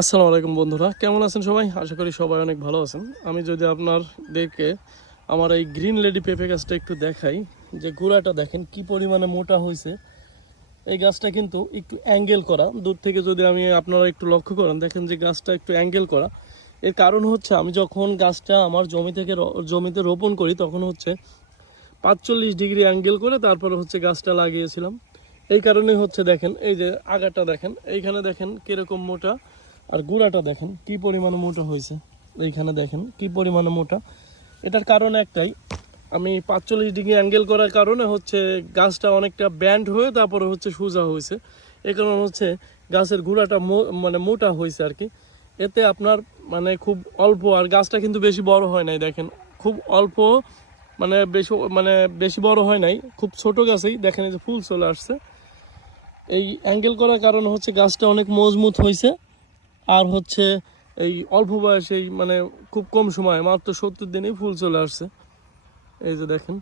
আসসালামু আলাইকুম বন্ধুরা, কেমন আছেন সবাই? আশা করি সবাই অনেক ভালো আছেন। আমি যদি আপনাদেরকে আমার এই গ্রিন লেডি পেঁপে গাছটা একটু দেখাই, যে গোড়াটা দেখেন কি পরিমাণে মোটা হয়েছে। এই গাছটা কিন্তু একটু অ্যাঙ্গেল করা, দূর থেকে যদি আমি আপনারা একটু লক্ষ্য করেন, দেখেন যে গাছটা একটু অ্যাঙ্গেল করা। এর কারণ হচ্ছে আমি যখন গাছটা আমার জমিতে রোপণ করি তখন হচ্ছে 45 ডিগ্রি অ্যাঙ্গেল করে তারপরে হচ্ছে গাছটা লাগিয়েছিলাম। এই কারণে হচ্ছে দেখেন এই যে আগাটা দেখেন, এইখানে দেখেন কীরকম মোটা, আর গুঁড়াটা দেখেন কি পরিমাণে মোটা হয়েছে। এইখানে দেখেন কি পরিমাণে মোটা। এটার কারণ একটাই, আমি 45 ডিগ্রি অ্যাঙ্গেল করার কারণে হচ্ছে গাছটা অনেকটা ব্যান্ড হয়ে তারপরে হচ্ছে সোজা হয়েছে। এই কারণে হচ্ছে গাছের গুঁড়াটা মানে মোটা হয়েছে আর কি। এতে আপনার মানে খুব অল্প, আর গাছটা কিন্তু বেশি বড় হয় নাই, দেখেন খুব অল্প, মানে বেশি বড় হয় নাই, খুব ছোট গাছেই দেখেন এই যে ফুল চলে আসছে। এই অ্যাঙ্গেল করার কারণে হচ্ছে গাছটা অনেক মজবুত হয়েছে। আর হচ্ছে এই অল্প বয়সেই মানে খুব কম সময়ে মাত্র 70 দিনেই ফুল চলে আসছে। এই যে দেখেন।